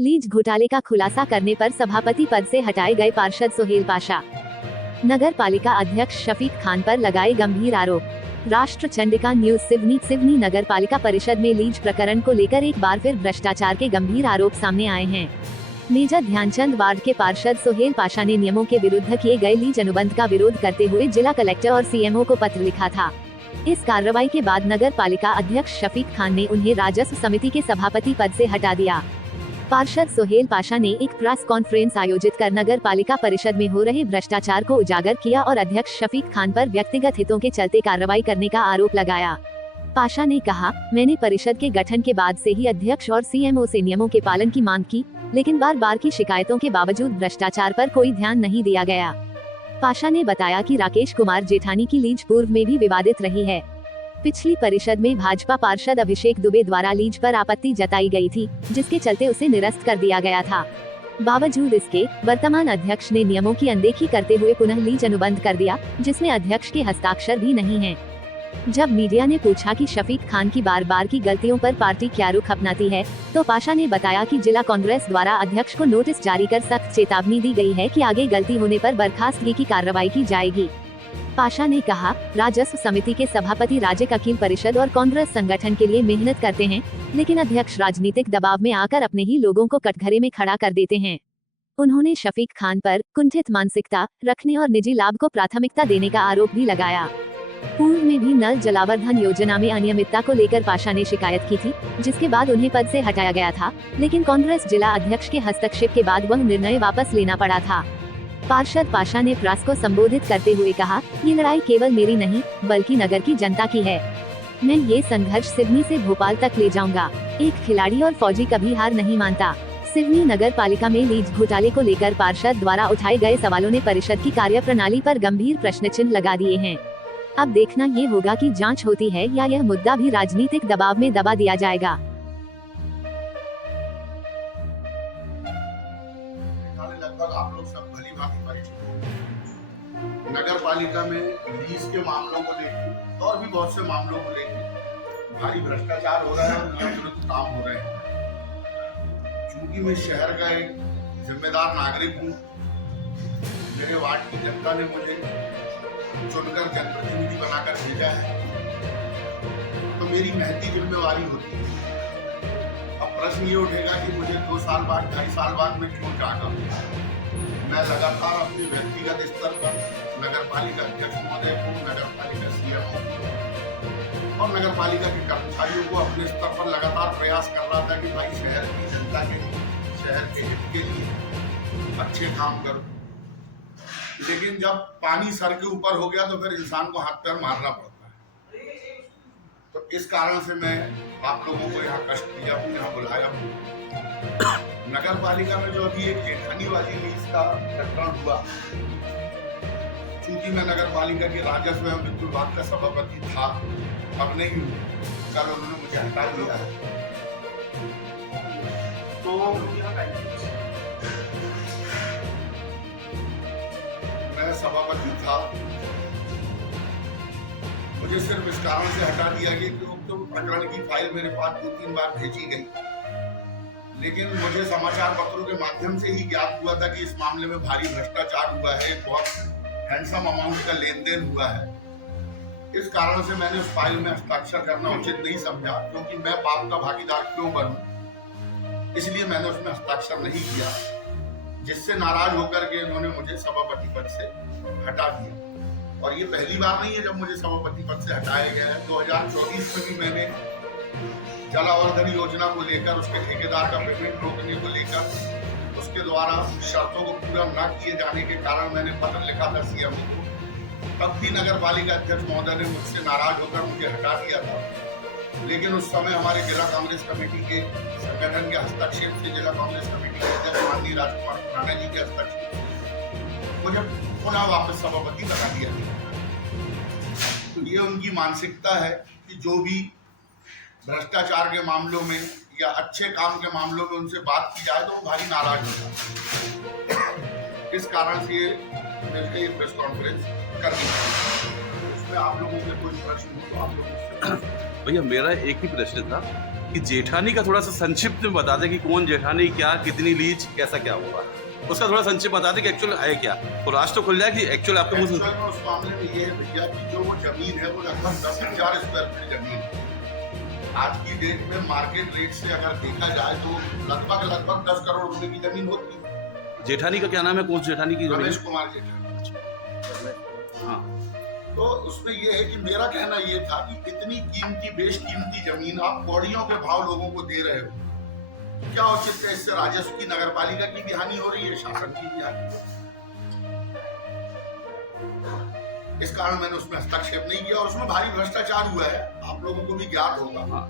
Lease घोटाले का खुलासा करने पर सभापति पद से हटाए गए पार्षद सोहेल पाशा। नगर पालिका अध्यक्ष शफीक खान पर लगाए गंभीर आरोप। राष्ट्र चंडिका न्यूज सिवनी नगर पालिका परिषद में लीज प्रकरण को लेकर एक बार फिर भ्रष्टाचार के गंभीर आरोप सामने आए हैं। मेजर ध्यानचंद वार्ड के पार्षद सोहेल पाशा ने नियमों के विरुद्ध किए गए लीज अनुबंध का विरोध करते हुए जिला कलेक्टर और सीएमओ को पत्र लिखा था। इस कार्रवाई के बाद नगर पालिका अध्यक्ष शफीक खान ने उन्हें राजस्व समिति के सभापति पद से हटा दिया। पार्षद सोहेल पाशा ने एक प्रेस कॉन्फ्रेंस आयोजित कर नगर पालिका परिषद में हो रहे भ्रष्टाचार को उजागर किया और अध्यक्ष शफीक खान पर व्यक्तिगत हितों के चलते कार्रवाई करने का आरोप लगाया। पाशा ने कहा, मैंने परिषद के गठन के बाद से ही अध्यक्ष और सीएमओ से नियमों के पालन की मांग की, लेकिन बार की शिकायतों के बावजूद भ्रष्टाचार पर कोई ध्यान नहीं दिया गया। पाशा ने बताया कि राकेश कुमार जेठानी की लीज पूर्व में भी विवादित रही है। पिछली परिषद में भाजपा पार्षद अभिषेक दुबे द्वारा लीज पर आपत्ति जताई गई थी, जिसके चलते उसे निरस्त कर दिया गया था। बावजूद इसके वर्तमान अध्यक्ष ने नियमों की अनदेखी करते हुए पुनः लीज अनुबंध कर दिया, जिसमें अध्यक्ष के हस्ताक्षर भी नहीं है। जब मीडिया ने पूछा कि शफीक खान की बार की गलतियों पर पार्टी क्या रुख अपनाती है, तो पाशा ने बताया कि जिला कांग्रेस द्वारा अध्यक्ष को नोटिस जारी कर सख्त चेतावनी दी गई है कि आगे गलती होने पर बर्खास्तगी की कार्रवाई की जाएगी। पाशा ने कहा, राजस्व समिति के सभापति राज्य वकील परिषद और कांग्रेस संगठन के लिए मेहनत करते हैं, लेकिन अध्यक्ष राजनीतिक दबाव में आकर अपने ही लोगों को कटघरे में खड़ा कर देते हैं। उन्होंने शफीक खान पर कुंठित मानसिकता रखने और निजी लाभ को प्राथमिकता देने का आरोप भी लगाया। पूर्व में भी नल जलावर्धन योजना में अनियमितता को लेकर पाशा ने शिकायत की थी, जिसके बाद उन्हें पद से हटाया गया था, लेकिन कांग्रेस जिला अध्यक्ष के हस्तक्षेप के बाद वह निर्णय वापस लेना पड़ा था। पार्षद पाशा ने प्रेस को संबोधित करते हुए कहा, ये लड़ाई केवल मेरी नहीं, बल्कि नगर की जनता की है। मैं ये संघर्ष सिवनी से भोपाल तक ले जाऊंगा। एक खिलाड़ी और फौजी कभी हार नहीं मानता। सिवनी नगर पालिका में लीज घोटाले को लेकर पार्षद द्वारा उठाए गए सवालों ने परिषद की कार्यप्रणाली पर गंभीर प्रश्नचिन्ह लगा दिए हैं। अब देखना ये होगा कि जांच होती है या यह मुद्दा भी राजनीतिक दबाव में दबा दिया जाएगा। लगभग आप लोग सब भली भांति परिचित हैं। नगर पालिका में लीज के मामलों को लेकर और भी बहुत से मामलों को लेकर भारी भ्रष्टाचार हो रहा है और नियम विरुद्ध काम हो रहे हैं। चूंकि मैं शहर का एक जिम्मेदार नागरिक हूँ, मेरे वार्ड की जनता ने मुझे चुनकर जनप्रतिनिधि बनाकर भेजा है, तो मेरी महती जिम्मेवारी होती है। अब प्रश्न ये उठेगा कि मुझे 2 साल बाद 2.5 साल बाद मैं क्यों जागा। मैं लगातार अपने व्यक्तिगत स्तर पर नगर पालिका अध्यक्ष महोदय को, नगर पालिका सीएमओ और नगर पालिका के कर्मचारियों को अपने स्तर पर लगातार प्रयास कर रहा था कि भाई शहर की जनता के लिए, शहर के हित के लिए अच्छे काम करो। लेकिन जब पानी सर के ऊपर हो गया तो फिर इंसान को हाथ पैर मारना पड़ता है। तो इस कारण से मैं आप लोगों को यहाँ कष्ट दिया हूँ, यहाँ बुलाया हूँ। नगर पालिका में जो अभी एक जेठानी वाली लीज का प्रकरण हुआ, चूंकि मैं नगर पालिका के राजस्व एवं वित्त विभाग का सभापति था, अब नहीं हूँ, कल उन्होंने मुझे हटा दिया है। तो मैं सभापति था, मुझे सिर्फ इस कारण से हटा दिया गया कि उक्त प्रकरण की फाइल मेरे पास 2-3 बार भेजी गई, लेकिन मुझे समाचार पत्रों के माध्यम से ही ज्ञात हुआ था कि इस मामले में भारी भ्रष्टाचार हुआ है, बहुत हैंडसम अमाउंट का लेन देन हुआ है। इस कारण से मैंने उस फाइल में हस्ताक्षर करना उचित नहीं समझा, क्योंकि मैं पाप का भागीदार क्यों बनूं, इसलिए मैंने उसमें हस्ताक्षर नहीं किया, जिससे नाराज होकर के इन्होंने मुझे सभापति पद से हटा दिया। और ये पहली बार नहीं है जब मुझे सभापति पद से हटाया गया है। 2024 में भी मैंने जलावर्धन योजना को लेकर, उसके ठेकेदार का पेमेंट रोकने को लेकर, उसके द्वारा शर्तों को पूरा न किए जाने के कारण मैंने पत्र लिखा था सीएमओ को। तब भी नगर पालिका अध्यक्ष महोदय ने मुझसे नाराज होकर मुझे हटा दिया था, लेकिन उस समय हमारे जिला कांग्रेस कमेटी के संगठन के हस्तक्षेप से, जिला कांग्रेस कमेटी के अध्यक्ष माननीय राजकुमार खुराना जी के हस्तक्षेप से मुझे पुनः वापस सभापति बना दिया गया। तो ये उनकी मानसिकता है कि जो भी भ्रष्टाचार के मामलों में या अच्छे काम के मामलों में उनसे बात की जाए तो वो भारी नाराज हो जाते हैं। इस कारण से ये प्रेस कॉन्फ्रेंस कर दी। इसमें आप लोगों के कोई प्रश्न हो तो आप लोग भैया मेरा एक ही प्रश्न था कि जेठानी का थोड़ा सा संक्षिप्त में बता दें कि कौन जेठानी, क्या, कितनी लीज, कैसा क्या हुआ, उसका थोड़ा संक्षिप्त बता दें कि एक्चुअल है क्या, तो राष्ट्र तो खुल जाए कि एक्चुअल आपके मुंह एक्चुअल में उस मामले में ये है भैया कि जो वो जमीन है वो लगभग 10,000 स्क्वायर फीट जमीन है। आज की डेट में मार्केट रेट से अगर देखा जाए तो लगभग 10 करोड़ रुपए की जमीन होती है। जेठानी का क्या नाम है, कौन जेठानी की रमेश कुमार जेठानी। हाँ, तो उसमें ये है कि मेरा कहना ये था कि इतनी कीमती बेशकीमती जमीन आप कौड़ियों के भाव लोगों को दे रहे हो, क्या औचित्य है? इससे राजस्व की, नगरपालिका की भी हानि हो रही है, शासन की भी हानि। इस कारण मैंने उसमें हस्तक्षेप नहीं किया और उसमें भारी भ्रष्टाचार हुआ है, आप लोगों को भी ज्ञात होगा। हाँ।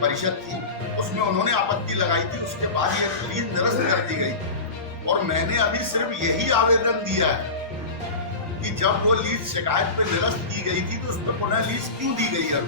परिषद थी, उसमें उन्होंने आपत्ति लगाई थी, उसके बाद ये लीज निरस्त कर दी गई। और मैंने अभी सिर्फ यही आवेदन दिया है कि जब वो लीज शिकायत पे निरस्त की गई थी तो उस पर पुनः लीज क्यों दी गई है?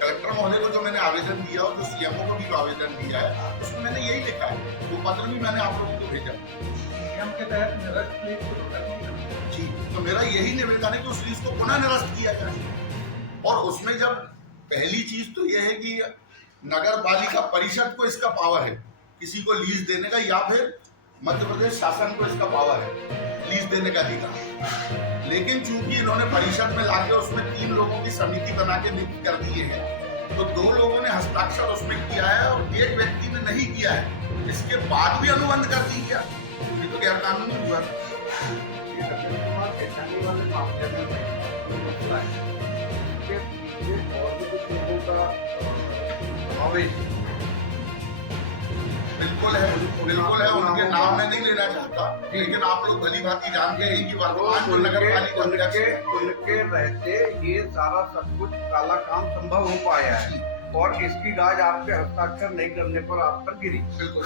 कलेक्टर महोदय को जो मैंने आवेदन दिया और जो सीएमओ को भी आवेदन दिया है उसमें मैंने यही लिखा है, वो पत्र भी मैंने आप लोगों को भेजा के तहत निरस्त लीज जी। तो मेरा यही निवेदन है कि उस लीज को पुनः निरस्त किया जाए। और उसमें जब पहली चीज तो यह है कि नगर पालिका परिषद को इसका पावर है किसी को लीज देने का, या फिर मध्य प्रदेश शासन को इसका पावर है लीज देने का अधिकार। लेकिन चूंकि इन्होंने परिषद में लाके उसमें 3 लोगों की समिति बना के नियुक्त कर दिए हैं, तो 2 लोगों ने हस्ताक्षर उसमें किया है और एक व्यक्ति ने नहीं किया है। इसके बाद भी अनुबंध कर दी गया, ये तो गैर कानूनी हुआ। बिल्कुल है, उनके नाम में नहीं लेना चाहता, लेकिन आप लोग भली भांति जानते हैं कि वर्तमान जो नगर पालिका उनके रहते ये सारा सब कुछ काला काम संभव हो पाया है और इसकी गाज आपके हस्ताक्षर नहीं करने पर आप पर गिरी। बिल्कुल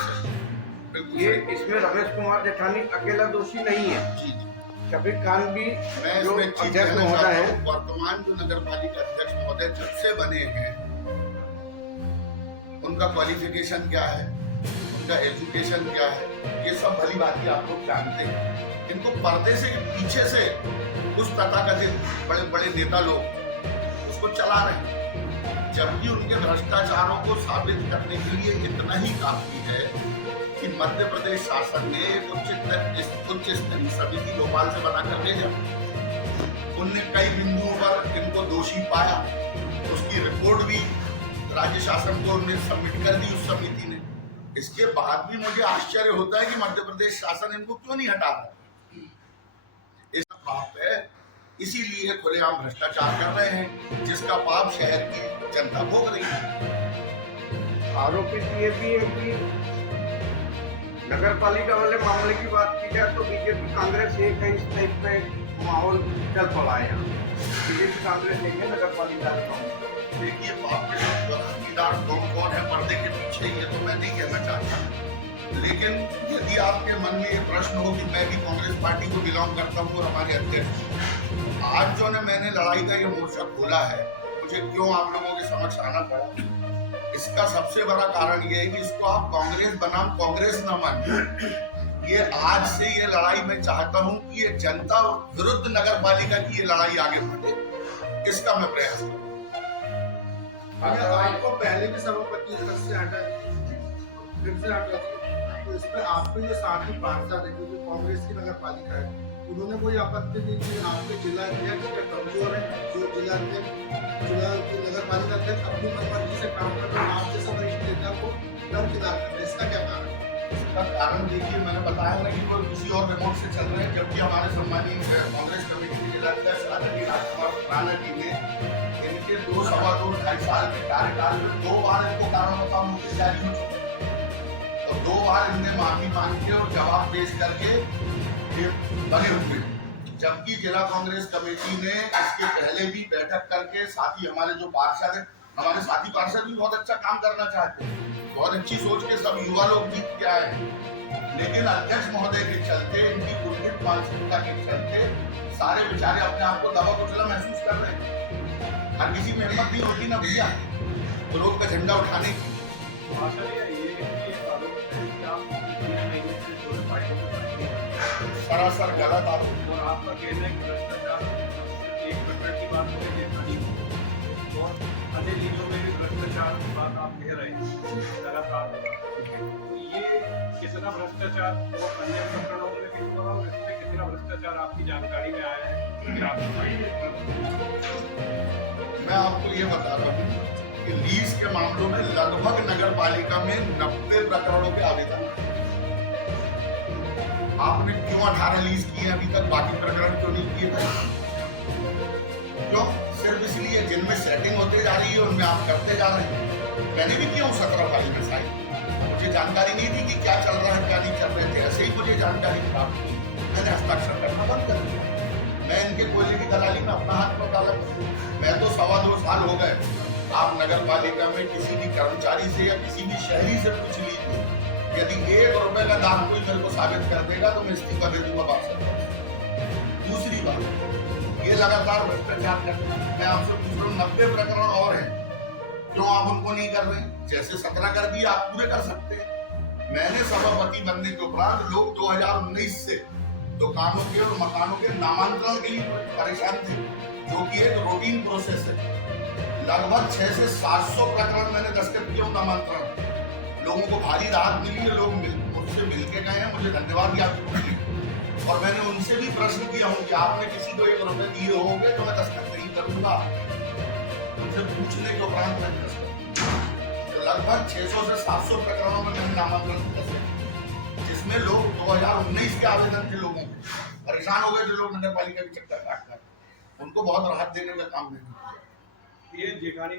ये इसमें रमेश कुमार जेठानी अकेला दोषी नहीं है, शफीक खान भी जो अध्यक्ष महोदय है। वर्तमान जो नगर पालिका अध्यक्ष महोदय जब से बने हैं, उनका क्वालिफिकेशन क्या है, उनका एजुकेशन क्या है, ये सब भली बात आप लोग जानते हैं। इनको पर्दे से पीछे से कुछ तथाकथित बड़े बड़े नेता लोग उसको चला रहे हैं, जबकि उनके भ्रष्टाचारों को साबित करने के लिए इतना ही काफी है कि मध्य प्रदेश शासन ने एक उच्च स्तरीय समिति भोपाल से बनाकर भेजा। उनने कई बिंदुओं पर इनको दोषी पाया, उसकी रिपोर्ट भी राज्य शासन को उन्हें सबमिट कर दी उस समिति ने। इसके बाद भी मुझे आश्चर्य होता है कि मध्य प्रदेश शासन इनको क्यों नहीं हटा रहा। इसका पाप है, इसीलिए खुलेआम भ्रष्टाचार कर रहे हैं, जिसका पाप शहर की जनता भोग रही है। आरोपित ये भी है कि नगर पालिका वाले मामले की बात की जाए तो बीजेपी कांग्रेस एक है, इस टाइप पे माहौल चल पड़ा है यहाँ। बीजेपी कांग्रेस एक है, नगर पालिका देखिए बाप के चौकीदार कौन है पर्दे के पीछे, ये तो मैं नहीं कहना चाहता, लेकिन यदि आपके मन में ये प्रश्न हो कि मैं भी कांग्रेस पार्टी को बिलोंग करता हूँ और हमारे अध्यक्ष, आज जो मैंने लड़ाई का ये मोर्चा खोला है, मुझे क्यों आप लोगों के समक्ष आना पड़ा, इसका सबसे बड़ा कारण ये है कि इसको आप कांग्रेस बनाम कांग्रेस न मानिए। ये आज से ये लड़ाई मैं चाहता हूँ कि ये जनता विरुद्ध नगर पालिका की ये लड़ाई आगे बढ़े, इसका मैं प्रयास करूँ। आपको पहले भी सभापति पद से हटा फिर से हटा दिया, तो इसमें आपके जो साथी पार्षद है क्योंकि कांग्रेस की नगर पालिका है, उन्होंने कोई आपत्ति नहीं की। आपके जिला अध्यक्ष या कमजोर है, जो जिला की नगर पालिका अध्यक्ष अपनी मनमर्जी से काम कर रहे हैं, आप जैसा वरिष्ठ नेता को दरकिनार कर रहे हैं, इसका क्या कारण है? इसका कारण देखिए, मैंने बताया ना कि वो किसी और रिमोट से चल रहे हैं, जबकि हमारे सम्मानीय कांग्रेस कमेटी के जिला अध्यक्ष आदरणीय राजकुमार खुराना जी ने इनके 2-2.5 साल के कार्यकाल में 2 बार इनको कारण बताओ नोटिस जारी हो चुके और 2 बार इनने माफी मांग के और जवाब पेश करके ये बने हुए। जबकि जिला कांग्रेस कमेटी ने इसके पहले भी बैठक करके, साथ ही हमारे जो पार्षद है, हमारे साथी पार्षद भी बहुत अच्छा काम करना चाहते हैं, बहुत अच्छी सोच के सब युवा लोग जीत के आए हैं, लेकिन अध्यक्ष महोदय के चलते, इनकी कुंठित मानसिकता के चलते सारे बेचारे अपने आप को दबा कुचला महसूस कर रहे हैं। हर किसी में हिम्मत नहीं होती ना भैया विरोध का झंडा उठाने की। सरासर गलत आरोप। और आपका कहना है कि भ्रष्टाचार एक प्रकरण की बात करें जेठानी और अन्य लीगों में भी भ्रष्टाचार की बात आप कह रहे हैं लगातार, तो ये कितना भ्रष्टाचार और अन्य प्रकरणों में भी हुआ और इसमें कितना भ्रष्टाचार आपकी जानकारी में आया है, क्या आप बताइए। मैं आपको ये बता रहा हूँ कि लीज के मामलों में लगभग नगर पालिका में 90 प्रकरणों के आवेदन हैं। आपने क्यों 18 लीज किए अभी तक, बाकी प्रकरण क्यों नहीं किए गए? क्यों? सिर्फ इसलिए जिनमें सेटिंग होते जा रही है उनमें आप करते जा रहे हैं। मैंने भी किया हूँ 17 फाइल में साइन, मुझे जानकारी नहीं थी कि क्या चल रहा है क्या नहीं चल रहे थे, ऐसे ही मुझे जानकारी प्राप्त हुई, मैंने हस्ताक्षर करना बंद कर दिया। मैं इनके कोयले की दलाली में अपना हाथ पर डाला। मैं तो 2.25 साल हो गए, आप नगर पालिका में किसी भी कर्मचारी से या किसी भी शहरी से पूछ लीजिए, यदि 1 रुपए का दाम कोई मेरे को साबित कर देगा तो मैं इस्तीफा दे दूंगा बात। दूसरी बात, ये लगातार भ्रष्टाचार करते हैं। मैं आपसे पूछ रहा हूँ 90 प्रकरण और हैं, क्यों आप उनको नहीं कर रहे? जैसे 17 कर दिए आप पूरे कर सकते हैं। मैंने सभापति बनने के उपरांत लोग 2019 से दुकानों के और मकानों के नामांतरण के लिए परेशान थे, जो कि एक रूटीन प्रोसेस है। लगभग 600 से 700 प्रकरण मैंने दस्तखत किया नामांतरण, लोगों को भारी राहत मिली है, लोग मुझसे मिल के गए हैं, मुझे धन्यवाद ज्ञापित किया। और मैंने उनसे भी प्रश्न किया हूँ कि आपने किसी को 1 रुपए दिए होंगे तो मैं दस्तखत नहीं करूंगा, उनसे पूछने के उपरांत मैंने दस्तखत। तो लगभग 600 से 700 प्रकरणों में मैंने नामांकन किया, जिसमें लोग 2019 के आवेदन थे, लोगों को परेशान हो गए थे, लोग नगर पालिका के चक्कर काटकर, उनको बहुत राहत देने का काम मैंने किया। ये जेठानी